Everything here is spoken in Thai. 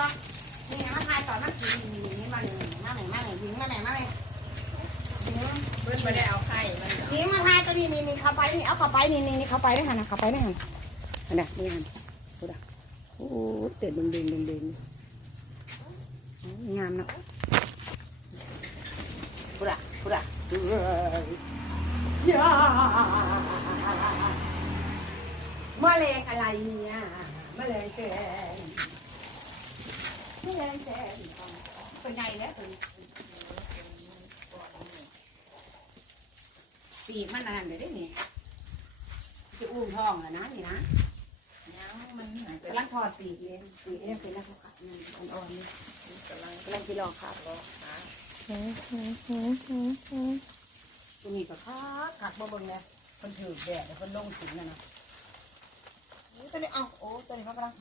บ่นี่มาทายตอนมันกินนี่นี่มาหนึ่งมาหนึ่งมาหนึ่งยิงมาหนึ่งมาหนยิงเพิ่นบ่ได้เอาไข่มันเหรอยิงมาทายตัวนี้นี่นี่เข้าไปนี่เอาเข้าไปนี่นี่นี่เข้าไปได้หันนะเข้าไปได้หันอันนี้นี่หันดูดะโอ้เตะดึงดึงดึงดึงงามเนาะพูดะพูดะเอ้ยยาแมลงอะไรเนี่ยแมลงแกนแมลงแกน เป็นไงแล้วเป็นปีกมันนานเลยได้นี่จะอุ้มท้องแล้วนะนี่นะยังมันกำลังทอดปีกเองปีกเองเป็นนักขัดมันอ่อนๆนี่กำลังกำลังจะลอขัดรอขาตัวนี้ก็คักคักบ่เบิ่งเลยคนถือแดดคนลงถึงนั่นนะตัวนี้เอาโอ้ตัวนี้เขากำลัง